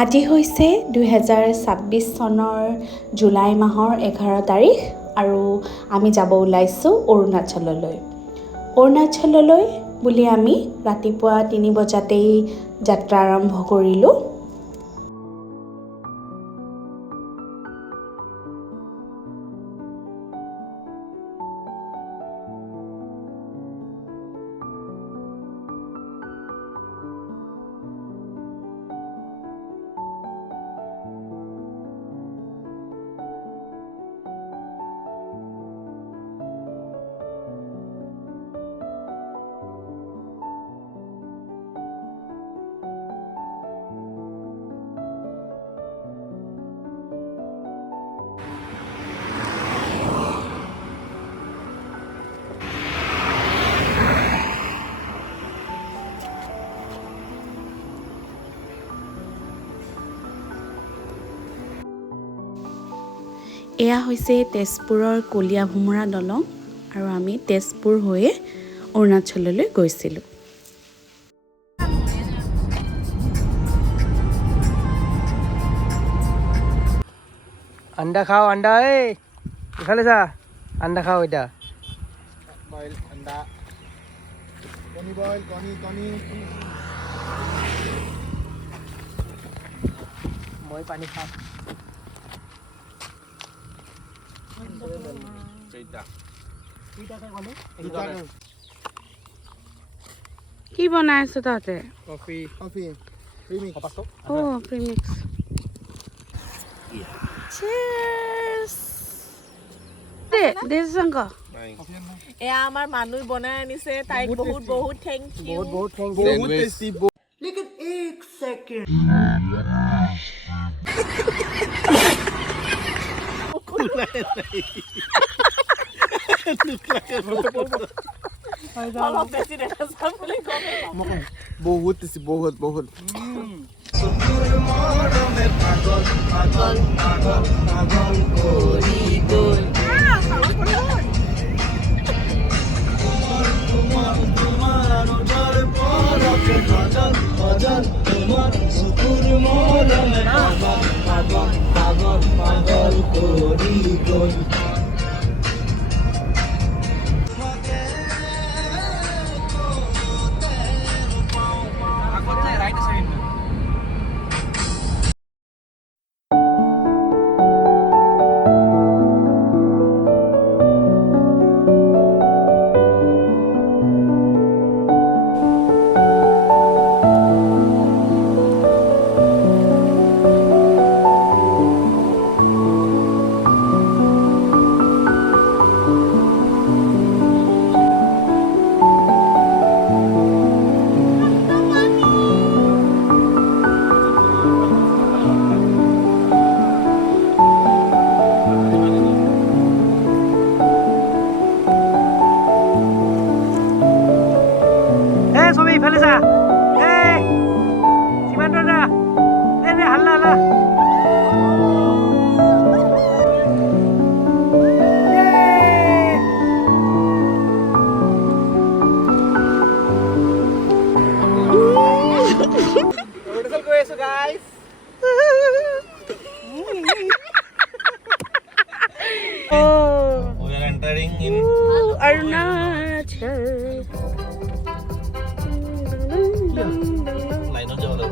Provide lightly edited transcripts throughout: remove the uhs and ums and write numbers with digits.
আজি হৈছে 2026 চনৰ জুলাই মাহৰ 11 তাৰিখ আৰু আমি যাব ওলাইছোঁ অৰুণাচললৈ। অৰুণাচললৈ বুলি আমি ৰাতিপুৱা 3 বজাতেই যাত্ৰা আৰম্ভ কৰিলোঁ। এয়া হৈছে তেজপুৰৰ কলীয়া ভোমোৰা দলং আৰু আমি তেজপুৰ হৈয়ে অৰুণাচললৈ গৈছিলোঁ। अंडा खाओ अंडा इफाले जा अंडा खाओ इटा बॉइल अंडा कनी बॉइल कनी মই পানি খাম কি বনাই আছো তাতে? Coffee coffee premix premix. Cheers! This is Uncle. এয়া আমাৰ মানুহ বনাই আনিছে তাইক বহুত বহুত থেংক ইউ बहुत थैंक बहुत टेस्टी लेकिन एक सेकंड অলপ বেছি দেখা যাম বুলি কমেই बहुत टेस्टी बहुत সবে ইফালে যা সীমান্ত যা হাল্লা হাল্লা অৰুণাচল গৈ আছো guys We are entering in Arunachal. line of Java.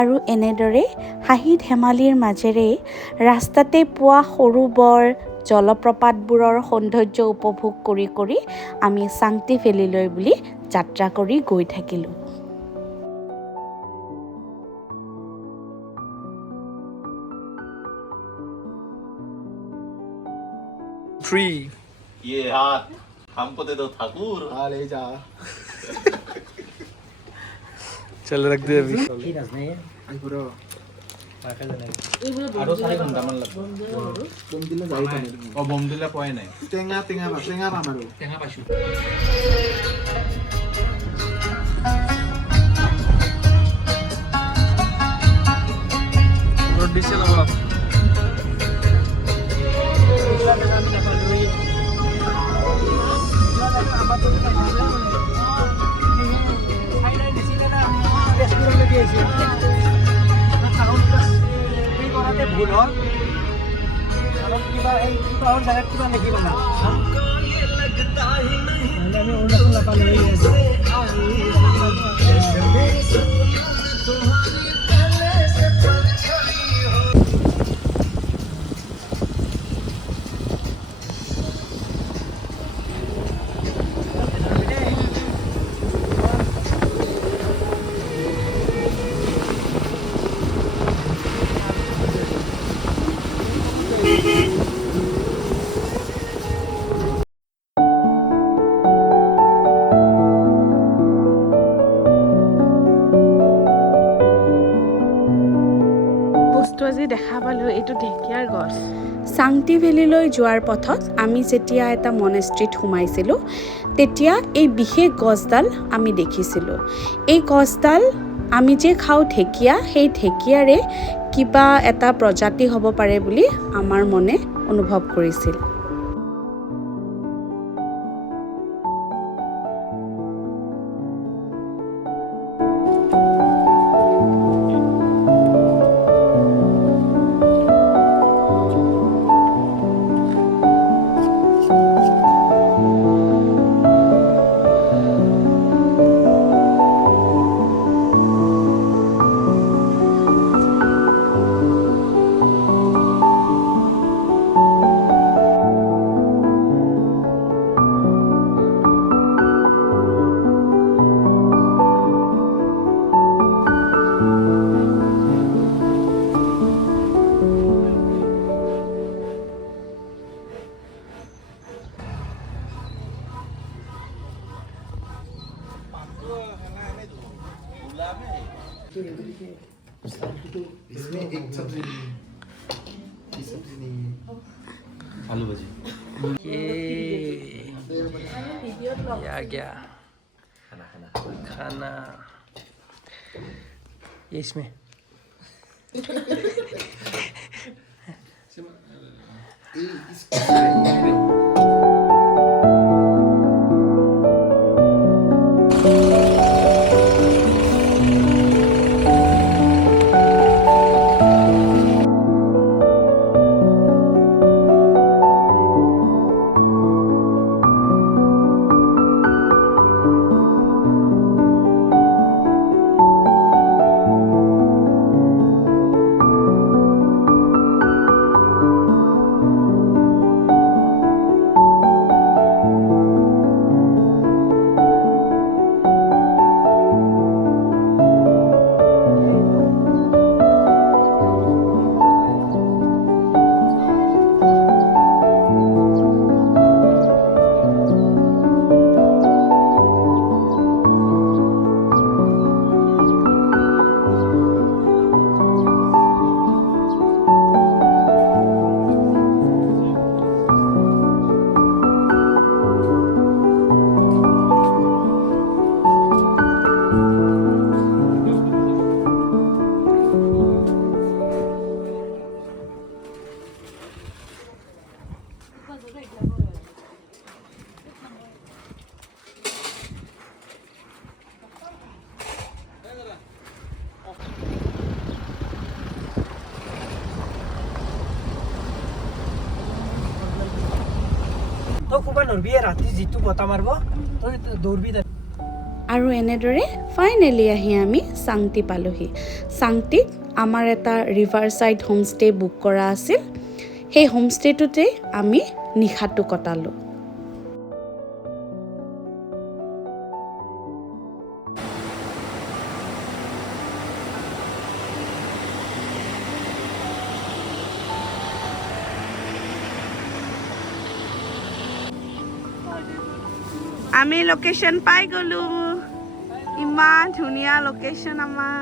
আৰু এনেদৰে হাঁহি ধেমালিৰ মাজেৰে ৰাস্তাতে পোৱা সৰু বৰ জলপ্ৰপাতবোৰৰ সৌন্দৰ্য উপভোগ কৰি কৰি আমি চাংটি ভেলীলৈ বুলি যাত্ৰা কৰি গৈ থাকিলোঁ। ये हाथ हमको दे दो ठाकुर। हाँ ले जा চল রাখ দে अभी आई पूरा আৰু 4 ঘণ্টামান লাগিব। बम दिला जाई पानी অ বম দিলে পোৱাই নাই। টেঙা পাম আৰু টেঙা পাইছো। ৰোড দিছে অলপ ভুল হ'ল কাৰণ কিবা এই কিবা জায়গাত কিবা লিখি পালা আমি অৰুণাচল নাপালোঁ বস্তু আজি দেখা পালোঁ, এইটো ঢেকীয়াৰ গছ। চাংটি ভেলীলৈ যোৱাৰ পথত আমি যেতিয়া এটা মনেষ্ট্ৰীত সোমাইছিলোঁ তেতিয়া এই বিশেষ গছডাল আমি দেখিছিলোঁ। এই গছডাল আমি যে খাওঁ ঢেকীয়া, সেই ঢেকীয়াৰে কিবা এটা প্ৰজাতি হ'ব পাৰে বুলি আমাৰ মনে অনুভৱ কৰিছিল। इसमें एक सब्जी ये सब्जी नहीं है आलू भाजी। ये आ गया खाना ये इसमें তই ক'বা নৰবি ৰাতি যিটো বতাহ মাৰিব তই দৌৰবি আৰু এনেদৰে ফাইনেলি আহি আমি চাংটি পালোহি। চাংটিত আমাৰ এটা ৰিভাৰ ছাইড হোমষ্টে বুক কৰা আছিল। সেই হোমষ্টেটোতে আমি নিশাটো কটালোঁ। আমি লোকেশ্যন পাই গ'লো। ইমান ধুনীয়া লোকেশ্যন আমাৰ।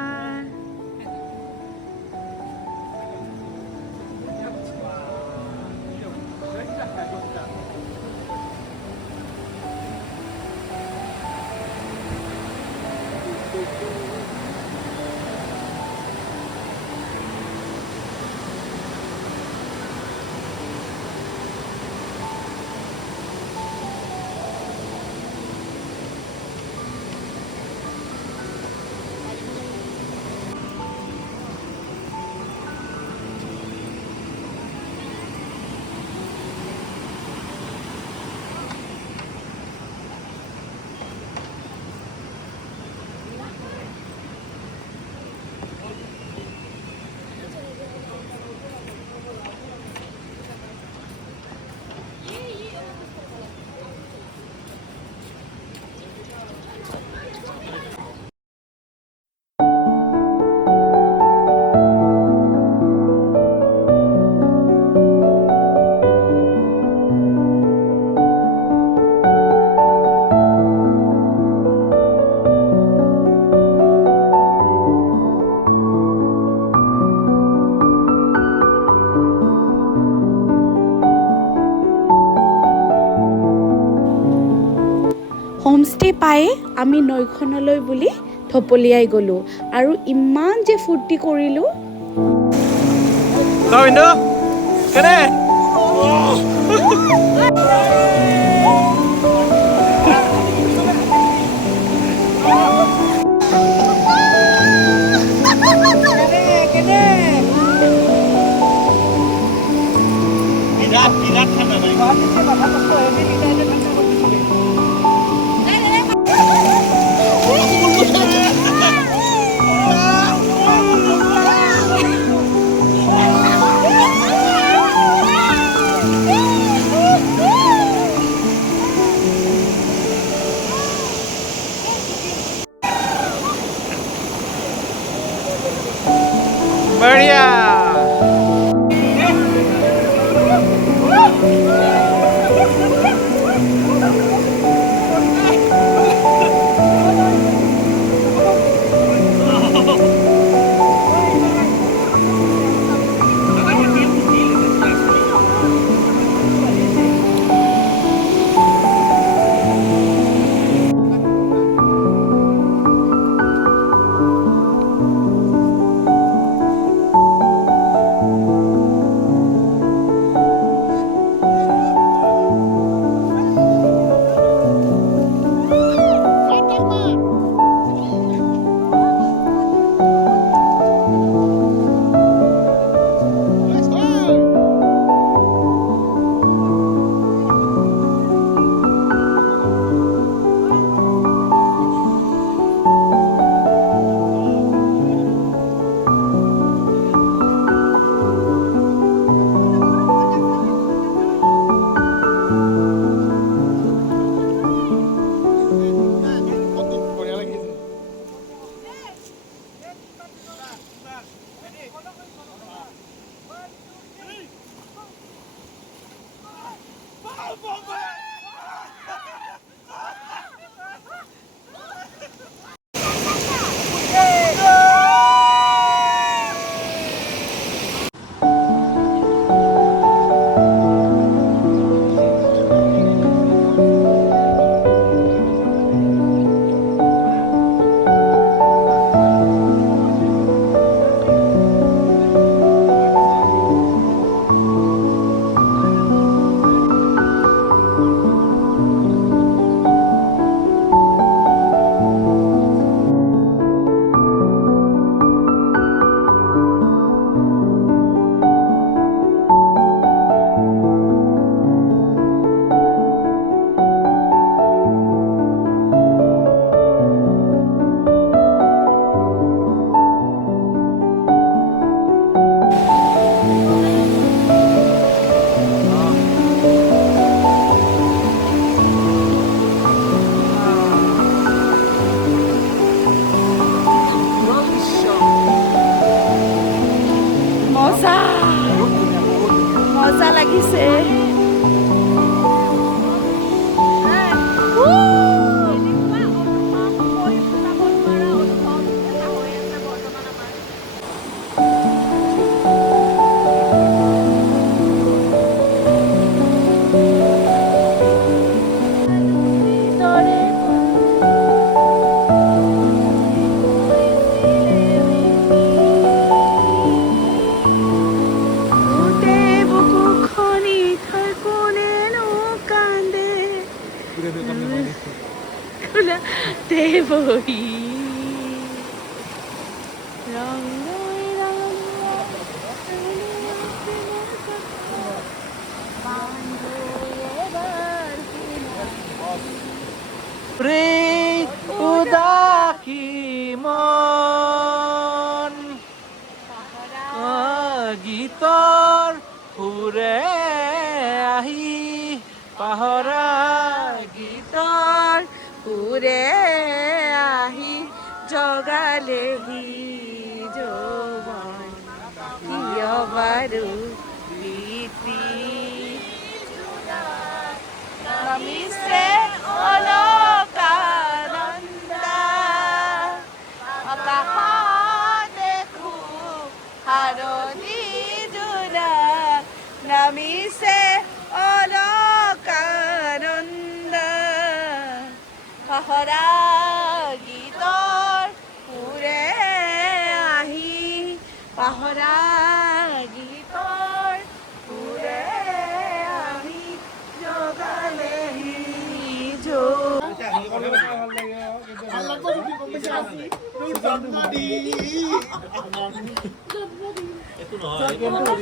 হোমষ্টে পায়ে আমি নৈখনলৈ বুলি ঢপলিয়াই গ'লোঁ আৰু ইমান যে ফূৰ্তি কৰিলোঁ। বঢ়িয়া। বহি উদাসী মন গীতৰ সুৰে আহি পাহৰা গীতৰ সুৰে আহি জগালেহি যৌৱন কিয় বাৰু প্ৰীতি নামিছে অলকানন্দা আকাশত দেখো হাৰণি জোৰা নামিছে অলকানন্দা পাহৰা গীতৰ সুৰে আহি পাহৰা গীতৰ সুৰে আহি জগালেহি একো নহয়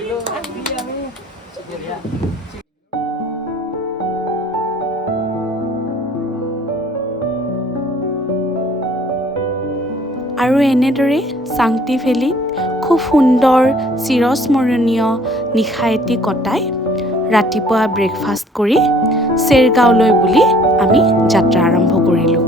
আৰু এনেদৰে চাংটি ভেলীত খুব সুন্দৰ চিৰস্মৰণীয় নিশা এটি কটাই ৰাতিপুৱা ব্ৰেকফাষ্ট কৰি চেৰগাঁৱলৈ বুলি আমি যাত্ৰা আৰম্ভ কৰিলোঁ।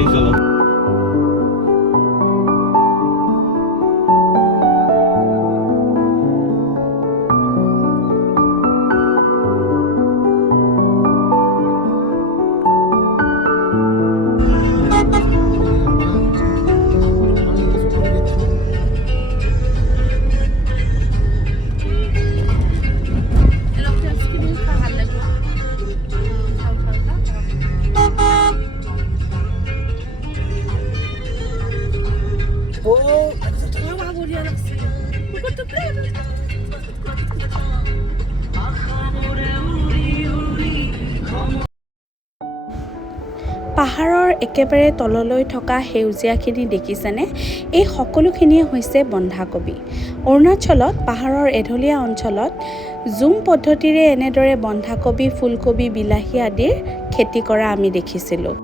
এই চলো পাহাৰৰ একেবাৰে তললৈ থকা সেউজীয়াখিনি দেখিছেনে? এই সকলোখিনিয়ে হৈছে বন্ধাকবি। অৰুণাচলত পাহাৰৰ এঢলীয়া অঞ্চলত জুম পদ্ধতিৰে এনেদৰে বন্ধাকবি, ফুলকবি, বিলাহী আদিৰ খেতি কৰা আমি দেখিছিলোঁ।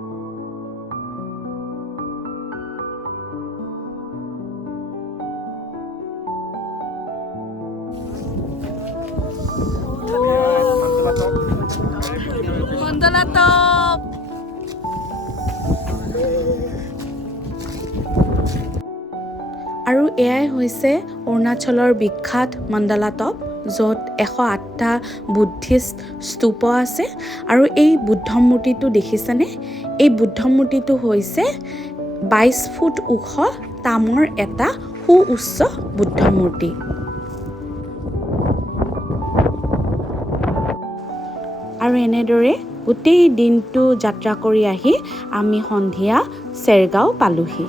আৰু এয়াই হৈছে অৰুণাচলৰ বিখ্যাত মণ্ডলাতপ, য'ত 108টা বুদ্ধিষ্ট স্তূপ আছে। আৰু এই বুদ্ধ মূৰ্তিটো দেখিছেনে? এই বুদ্ধ মূৰ্তিটো হৈছে 22 ফুট ওখ তামৰ এটা সুউচ্চ বুদ্ধ মূৰ্তি। আৰু এনেদৰে গোটেই দিনটো যাত্ৰা কৰি আহি আমি সন্ধিয়া চেৰগাঁও পালোহি।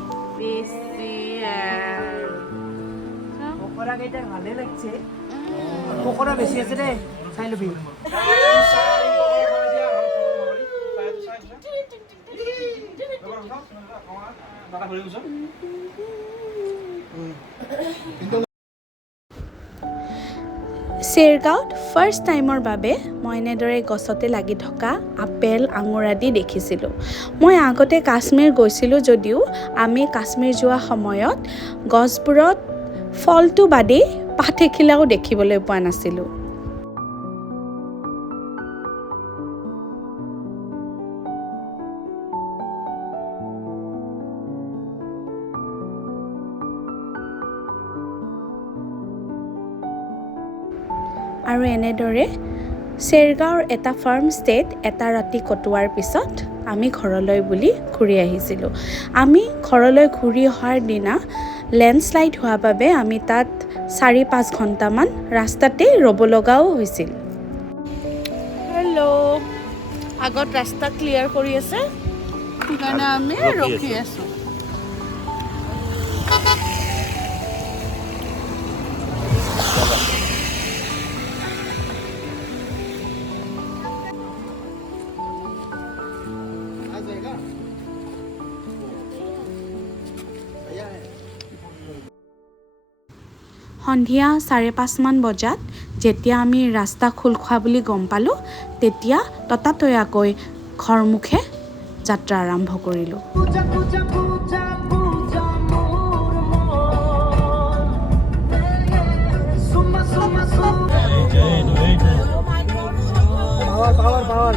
পকোড়াকেইটা ভালে লাগছে, পকোড়া বেছি আছে দেই, চাই ল'বি। চেৰগাঁৱত ফাৰ্ষ্ট টাইমৰ বাবে মই এনেদৰে গছতে লাগি থকা আপেল, আঙুৰ আদি দেখিছিলোঁ। মই আগতে কাশ্মীৰ গৈছিলোঁ যদিও আমি কাশ্মীৰ যোৱা সময়ত গছবোৰত ফলটো বাদেই পাত এখিলাও দেখিবলৈ পোৱা নাছিলোঁ। আৰু এনেদৰে চেৰগাঁৱৰ এটা ফাৰ্ম ষ্টেত এটা ৰাতি কটোৱাৰ পিছত আমি ঘৰলৈ বুলি ঘূৰি আহিছিলোঁ। আমি ঘৰলৈ ঘূৰি অহাৰ দিনা লেণ্ডশ্লাইড হোৱাৰ বাবে আমি তাত 4-5 ঘণ্টামান ৰাস্তাতেই ৰ'ব লগাও হৈছিল। হেল্ল', আগত ৰাস্তা ক্লিয়াৰ কৰি আছে, সেইকাৰণে আমি ৰখি আছোঁ। সন্ধিয়া 5:30মান বজাত যেতিয়া আমি ৰাস্তা খোল খোৱা বুলি গম পালোঁ, তেতিয়া ততাতৈয়াকৈ ঘৰমুখে যাত্ৰা আৰম্ভ কৰিলোঁ। পাৱাৰ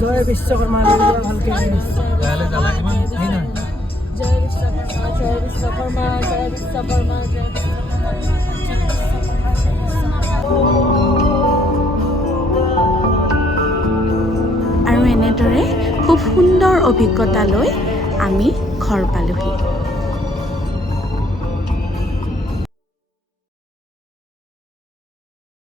জয় বিশ্বকৰ্মা ভালকে আৰু এনেদৰে খুব সুন্দৰ অভিজ্ঞতা লৈ আমি ঘৰ পালোহি।